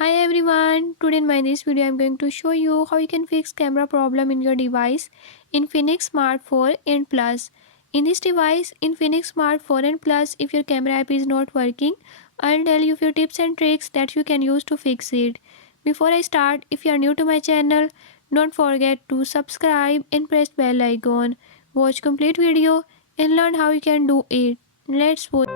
Hi everyone, today in my this video I am going to show you how you can fix camera problem in your device Infinix Smart 4 and Plus. In this device Infinix Smart 4 and Plus, if your camera app is not working, I'll tell you few tips and tricks that you can use to fix it. Before I start, if you are new to my channel, don't forget to subscribe and press bell icon. Watch complete video and learn how you can do it. Let's watch.